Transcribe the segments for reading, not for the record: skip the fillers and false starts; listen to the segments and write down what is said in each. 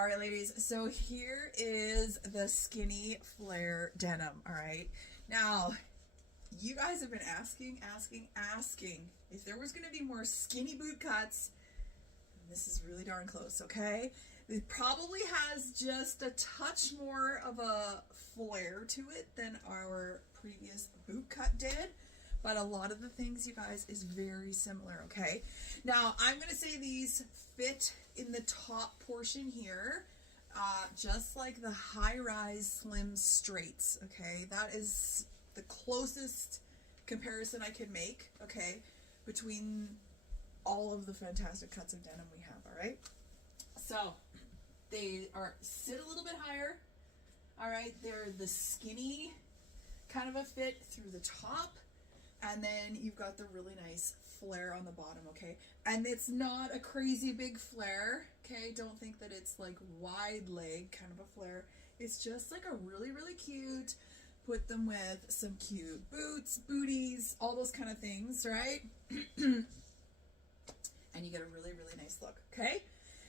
All right, ladies, so here is the Skinny Flare Denim, all right? Now, you guys have been asking if there was going to be more skinny boot cuts. This is really darn close, okay? It probably has just a touch more of a flare to it than our previous boot cut did. But a lot of the things, you guys, is very similar, okay? Now, I'm going to say these fit in the top portion here, just like the high-rise slim straights, okay? That is the closest comparison I could make, okay, between all of the fantastic cuts of denim we have, all right? So, they sit a little bit higher, all right? They're the skinny kind of a fit through the top. And then you've got the really nice flare on the bottom, okay? And it's not a crazy big flare, okay? Don't think that it's like wide leg kind of a flare. It's just like a really, really cute, put them with some cute boots, booties, all those kind of things, right? And you get a really, really nice look, okay?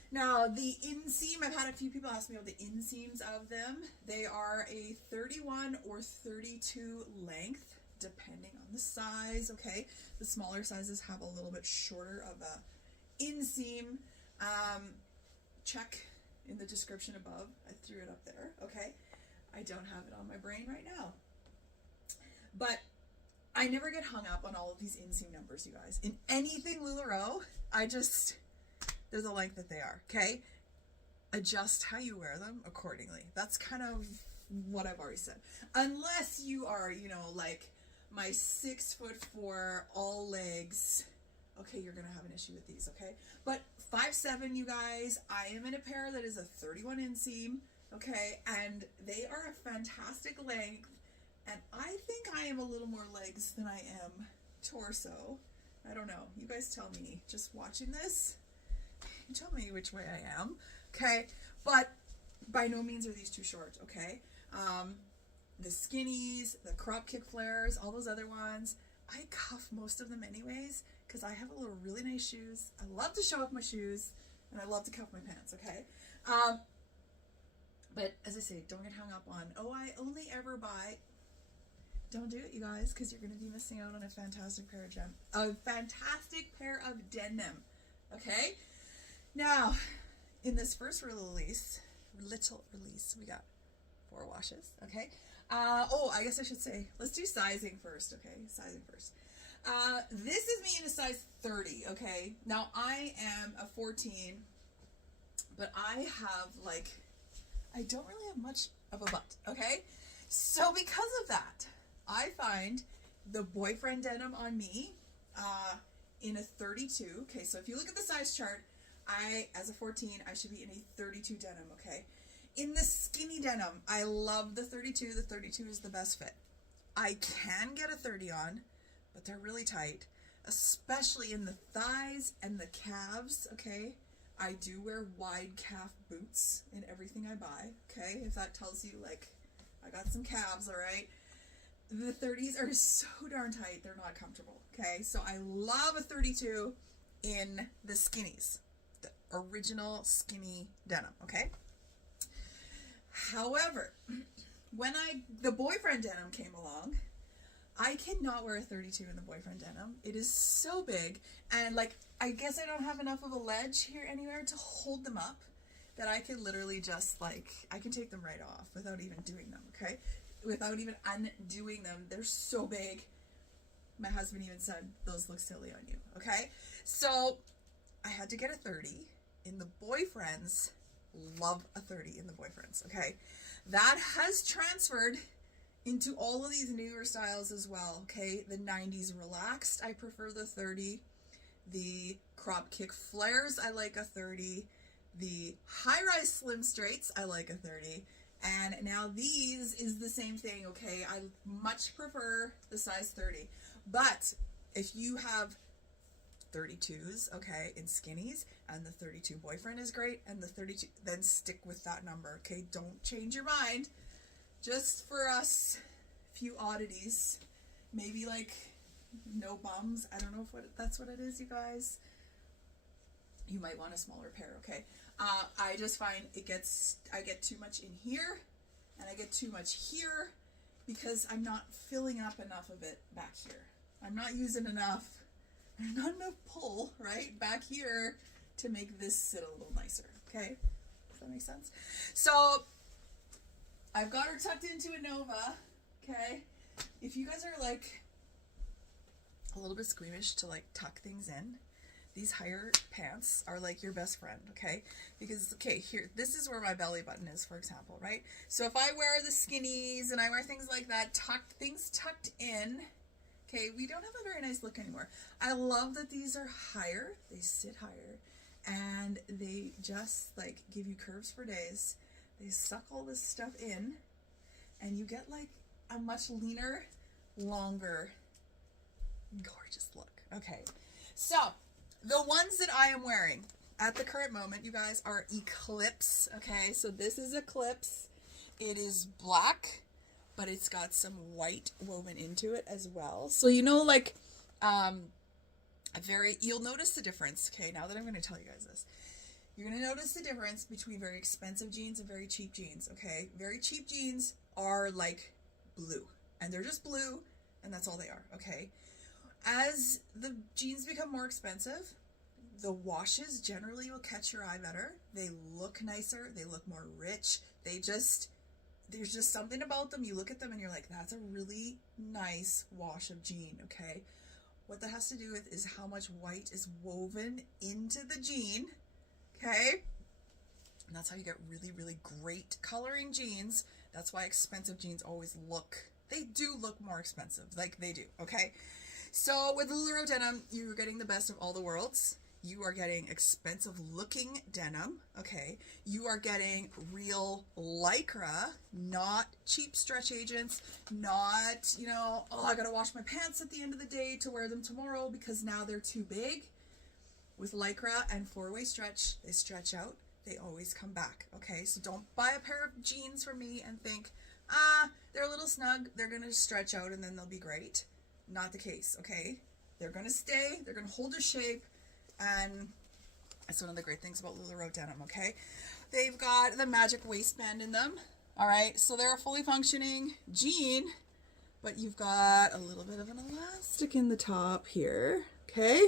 Now, the inseam, I've had a few people ask me about the inseams of them. They are a 31 or 32 length, depending on the size, okay? The smaller sizes have a little bit shorter of a inseam. Check in the description above. I threw it up there, okay? I don't have it on my brain right now. But I never get hung up on all of these inseam numbers, you guys. In anything LuLaRoe, they're the length that they are, okay? Adjust how you wear them accordingly. That's kind of what I've already said. Unless you are, you know, like my 6'4" all legs, okay, you're gonna have an issue with these, okay? But 5'7", you guys, I am in a pair that is a 31 inseam, okay, and they are a fantastic length, and I think I am a little more legs than I am torso. I don't know, you guys tell me, just watching this, you tell me which way I am, okay? But by no means are these too short, okay? The skinnies, the crop kick flares, all those other ones, I cuff most of them anyways because I have a little really nice shoes. I love to show off my shoes and I love to cuff my pants, okay? But as I say, don't get hung up on, oh, I only ever buy. Don't do it, you guys, because you're going to be missing out on a fantastic pair of denim, okay? Now, in this first little release, we got 4 washes, okay? I guess I should say, let's do sizing first, okay? Sizing first. This is me in a size 30, okay? Now, I am a 14, but I don't really have much of a butt, okay? So because of that, I find the boyfriend denim on me in a 32, okay? So if you look at the size chart, as a 14, I should be in a 32 denim, okay? In the skinny denim, I love the 32. The 32 is the best fit. I can get a 30 on, but they're really tight, especially in the thighs and the calves, okay? I do wear wide calf boots in everything I buy, okay? If that tells you, like, I got some calves, all right? The 30s are so darn tight, they're not comfortable, okay? So I love a 32 in the skinnies, the original skinny denim, okay? However, when the boyfriend denim came along, I cannot wear a 32 in the boyfriend denim. It is so big, and like, I guess I don't have enough of a ledge here anywhere to hold them up that I can literally just like, I can take them right off without even doing them, okay? Without even undoing them. They're so big. My husband even said, those look silly on you, okay? So I had to get a 30 in the boyfriends. Love a 30 in the boyfriends, okay? That has transferred into all of these newer styles as well, okay? The 90s relaxed, I prefer the 30. The crop kick flares, I like a 30. The high-rise slim straights, I like a 30. And now these is the same thing, okay? I much prefer the size 30. But if you have 32s, okay, in skinnies, and the 32 boyfriend is great, and the 32, then stick with that number, okay? Don't change your mind. Just for us, few oddities, maybe like no bums. I don't know if that's what it is, you guys. You might want a smaller pair, okay? I just find I get too much in here and I get too much here because I'm not filling up enough of it back here. I'm not using enough, not enough pull, right, back here to make this sit a little nicer, okay? Does that make sense? So I've got her tucked into a Nova, okay? If you guys are like a little bit squeamish to like tuck things in, these higher pants are like your best friend, okay? Because, okay, here, this is where my belly button is, for example, right? So if I wear the skinnies and I wear things like that, things tucked in, okay, we don't have a very nice look anymore. I love that these are higher, they sit higher, and they just like give you curves for days. They suck all this stuff in, and you get like a much leaner, longer, gorgeous look. Okay, so the ones that I am wearing at the current moment, you guys, are Eclipse. Okay, so this is Eclipse. It is black, but it's got some white woven into it as well. So, you know, like, you'll notice the difference. Okay, now that I'm going to tell you guys this, you're going to notice the difference between very expensive jeans and very cheap jeans. Okay, very cheap jeans are like blue, and they're just blue, and that's all they are. Okay. As the jeans become more expensive, the washes generally will catch your eye better. They look nicer. They look more rich. There's just something about them. You look at them and you're like, that's a really nice wash of jean, okay? What that has to do with is how much white is woven into the jean, okay? And that's how you get really, really great coloring jeans. That's why expensive jeans always they do look more expensive. Like, they do, okay? So with LuLaRoe denim, you're getting the best of all the worlds. You are getting expensive looking denim, okay? You are getting real Lycra, not cheap stretch agents, not, you know, oh, I gotta wash my pants at the end of the day to wear them tomorrow because now they're too big. With Lycra and 4-way stretch, they stretch out. They always come back, okay? So don't buy a pair of jeans from me and think, they're a little snug, they're gonna stretch out and then they'll be great. Not the case, okay? They're going to stay, they're going to hold their shape, and that's one of the great things about LuLaRoe denim, okay? They've got the magic waistband in them, all right? So they're a fully functioning jean, but you've got a little bit of an elastic in the top here, okay?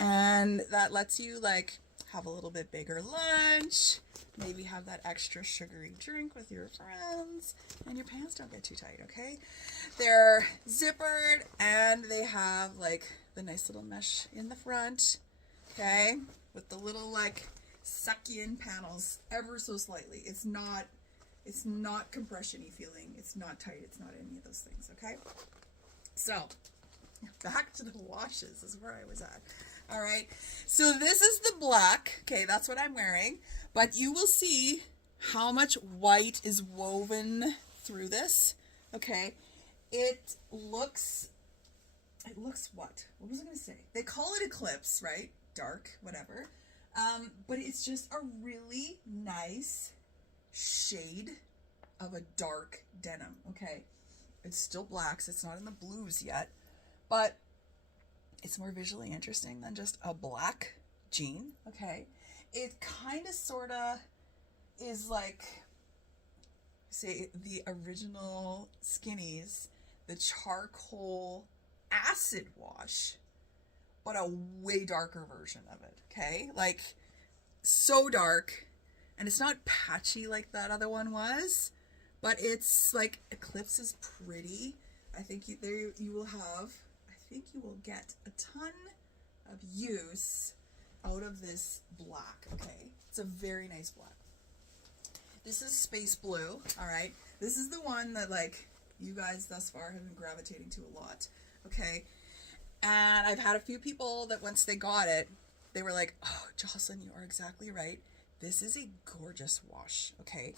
And that lets you, like, have a little bit bigger lunch, maybe have that extra sugary drink with your friends, and your pants don't get too tight, okay? They're zippered, and they have, like, the nice little mesh in the front, okay? With the little, like, suck-in panels ever so slightly. It's not compression-y feeling. It's not tight. It's not any of those things, okay? So, back to the washes is where I was at. All right, so this is the black. Okay, that's what I'm wearing. But you will see how much white is woven through this. Okay, it looks what? What was I going to say? They call it Eclipse, right? Dark, whatever. But it's just a really nice shade of a dark denim. Okay, it's still blacks. It's not in the blues yet, but it's more visually interesting than just a black jean, okay? It kind of, sort of is like, say, the original Skinnies, the charcoal acid wash, but a way darker version of it, okay? Like, so dark, and it's not patchy like that other one was, but it's like, Eclipse is pretty. I think you will get a ton of use out of this black, okay? It's a very nice black. This is space blue, all right? This is the one that, like, you guys thus far have been gravitating to a lot, okay? And I've had a few people that once they got it, they were like, oh, Jocelyn, you are exactly right. This is a gorgeous wash, okay?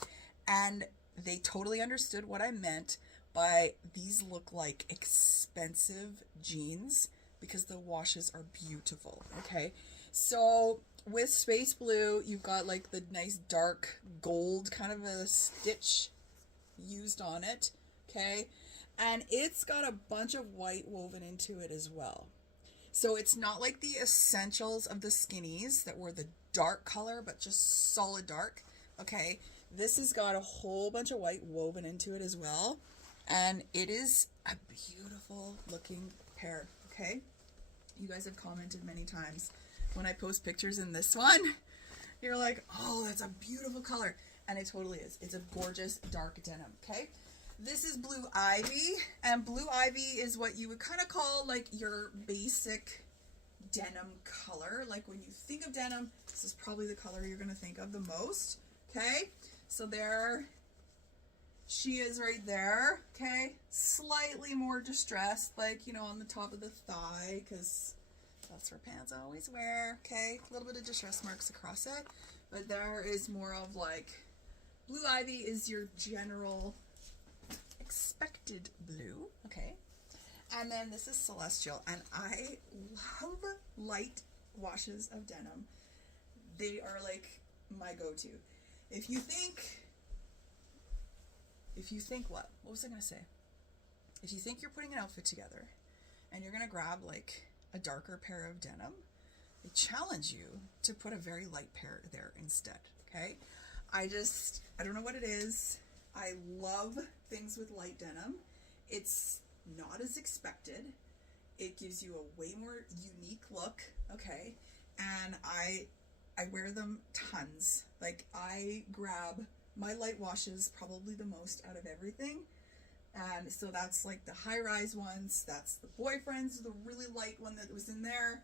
And they totally understood what I meant by these look like expensive jeans because the washes are beautiful, okay? So with space blue, you've got like the nice dark gold kind of a stitch used on it, okay? And it's got a bunch of white woven into it as well. So it's not like the essentials of the skinnies that were the dark color, but just solid dark. Okay, this has got a whole bunch of white woven into it as well. And it is a beautiful looking pair, okay? You guys have commented many times when I post pictures in this one. You're like, oh, that's a beautiful color. And it totally is. It's a gorgeous dark denim, okay? This is Blue Ivy, and Blue Ivy is what you would kind of call like your basic denim color. Like when you think of denim, this is probably the color you're going to think of the most, okay? So there she is right there, okay? Slightly more distressed, like, you know, on the top of the thigh, because that's where pants always wear, okay? A little bit of distress marks across it, but there is more of like, Blue Ivy is your general expected blue, okay? And then this is Celestial, and I love light washes of denim. They are like my go-to. If you think what was I gonna say? If you think you're putting an outfit together and you're gonna grab like a darker pair of denim, I challenge you to put a very light pair there instead, okay? I don't know what it is. I love things with light denim. It's not as expected. It gives you a way more unique look, okay? And I wear them tons. Like, I grab my light washes probably the most out of everything. And so that's like the high-rise ones. That's the Boyfriends, the really light one that was in there.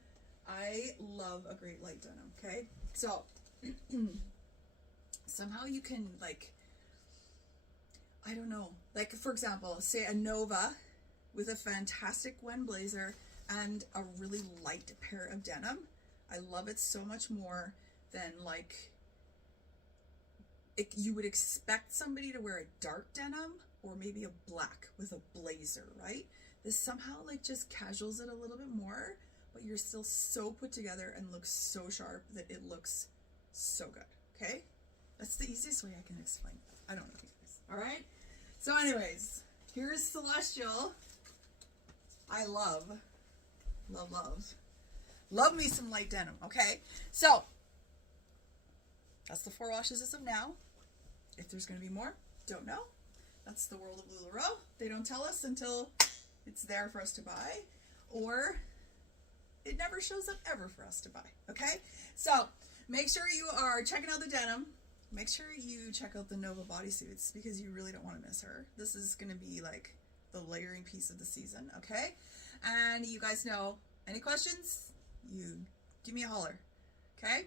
I love a great light denim, okay? So, somehow you can, like, I don't know, like, for example, say a Nova with a fantastic Gwen blazer and a really light pair of denim. I love it so much more than, like, you would expect somebody to wear a dark denim or maybe a black with a blazer, right? This somehow, like, just casuals it a little bit more, but you're still so put together and looks so sharp that it looks so good, okay? That's the easiest way I can explain that. I don't know you guys. All right? So anyways, here's Celestial. I love me some light denim, okay? So, that's the 4 washes as of now. If there's going to be more, don't know. That's the world of LuLaRoe. They don't tell us until it's there for us to buy, or it never shows up ever for us to buy, okay? So, make sure you are checking out the denim. Make sure you check out the Nova bodysuits because you really don't want to miss her. This is going to be like the layering piece of the season, okay? And you guys know, any questions, you give me a holler, okay?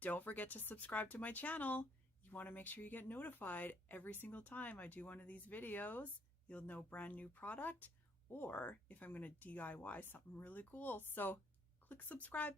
Don't forget to subscribe to my channel. You want to make sure you get notified every single time I do one of these videos. You'll know brand new product or if I'm going to DIY something really cool. So click subscribe.